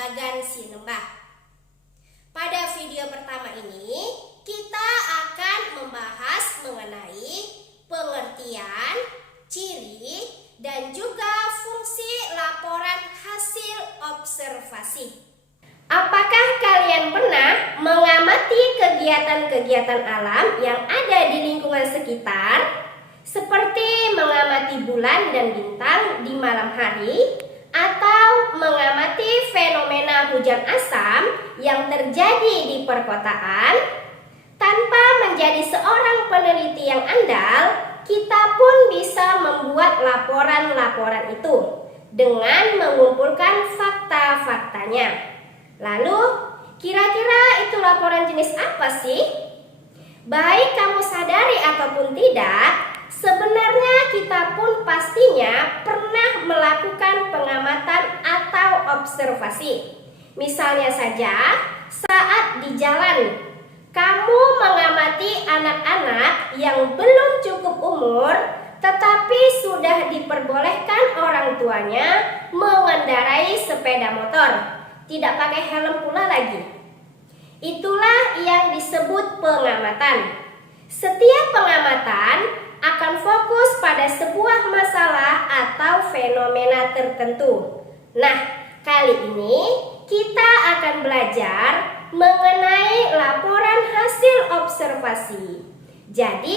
Bagan Sinembah. Pada video pertama ini, kita akan membahas mengenai pengertian, ciri, dan juga fungsi laporan hasil observasi. Apakah kalian pernah mengamati kegiatan-kegiatan alam yang ada di lingkungan sekitar, seperti mengamati bulan dan bintang di malam hari, atau mengamati fenomena hujan asam yang terjadi di perkotaan? Tanpa menjadi seorang peneliti yang andal, kita pun bisa membuat laporan-laporan itu dengan mengumpulkan fakta-faktanya. Lalu, kira-kira itu laporan jenis apa sih? Baik kamu sadari ataupun tidak, sebenarnya kita pun pastinya pernah melakukan pengamatan atau observasi. Misalnya saja, saat di jalan, kamu mengamati anak-anak yang belum cukup umur tetapi sudah diperbolehkan orang tuanya mengendarai sepeda motor, tidak pakai helm pula lagi. Itulah yang disebut pengamatan. Setiap pengamatan akan fokus pada sebuah masalah atau fenomena tertentu. Nah, kali ini kita akan belajar mengenai laporan hasil observasi. Jadi,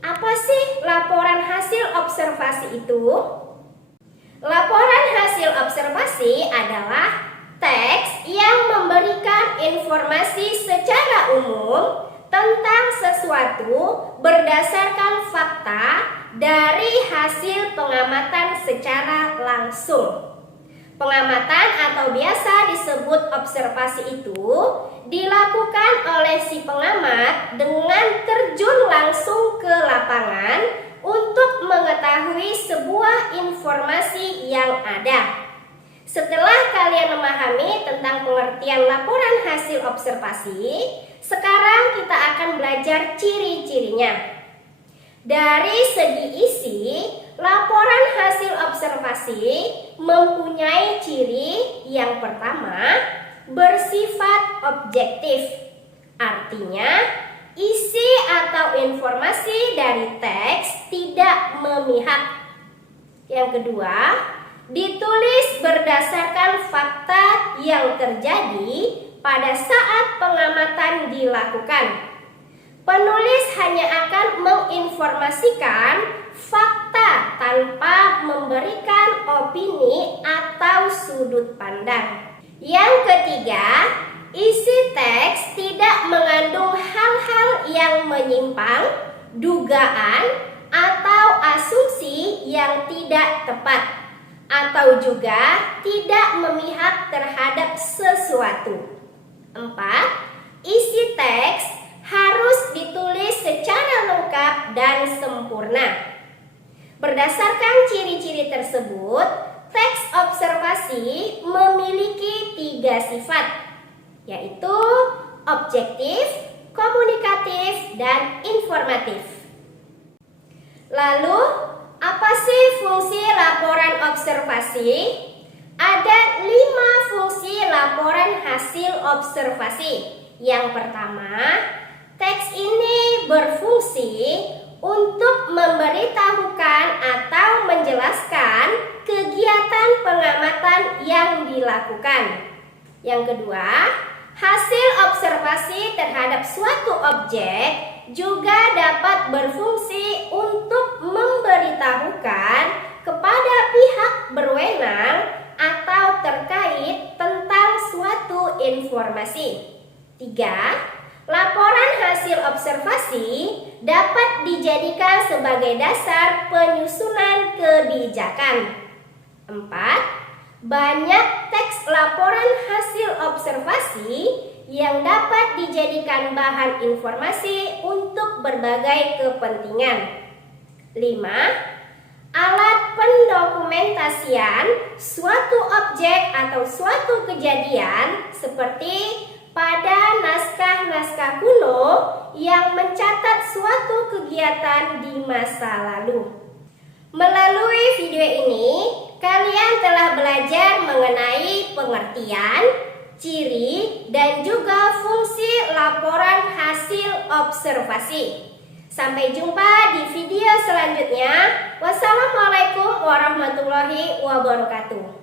apa sih laporan hasil observasi itu? Laporan hasil observasi adalah teks yang memberikan informasi secara umum tentang sesuatu berdasarkan fakta dari hasil pengamatan secara langsung. Pengamatan atau biasa disebut observasi itu dilakukan oleh si pengamat dengan terjun langsung ke lapangan untuk mengetahui sebuah informasi yang ada. Setelah kalian memahami tentang pengertian laporan hasil observasi, sekarang kita akan belajar ciri-cirinya. Dari segi isi, laporan hasil observasi mempunyai ciri yang pertama, bersifat objektif. Artinya, isi atau informasi dari teks tidak memihak. Yang kedua, ditulis berdasarkan fakta yang terjadi pada saat pengamatan dilakukan. Penulis hanya akan menginformasikan fakta tanpa memberikan opini atau sudut pandang. Yang ketiga, isi teks tidak mengandung hal-hal yang menyimpang, dugaan, atau asumsi yang tidak tepat, atau juga tidak memihak terhadap sesuatu. 4. Isi teks harus ditulis secara lengkap dan sempurna. Berdasarkan ciri-ciri tersebut, teks observasi memiliki 3 sifat, yaitu objektif, komunikatif, dan informatif. Lalu, apa sih fungsi laporan observasi? Ada 5 fungsi laporan hasil observasi. Yang pertama, teks ini berfungsi untuk memberitahukan atau menjelaskan kegiatan pengamatan yang dilakukan. Yang kedua, hasil observasi terhadap suatu objek juga dapat berfungsi untuk memberitahukan kepada pihak berwenang atau terkait tentang suatu informasi. 3. Laporan hasil observasi dapat dijadikan sebagai dasar penyusunan kebijakan. 4. Banyak teks laporan hasil observasi yang dapat dijadikan bahan informasi untuk berbagai kepentingan. 5. Alat pendokumentasian suatu objek atau suatu kejadian seperti pada naskah-naskah kuno yang mencatat suatu kegiatan di masa lalu. Melalui video ini, kalian telah belajar mengenai pengertian, ciri, dan juga fungsi laporan hasil observasi. Sampai jumpa di video selanjutnya. Wassalamualaikum warahmatullahi wabarakatuh.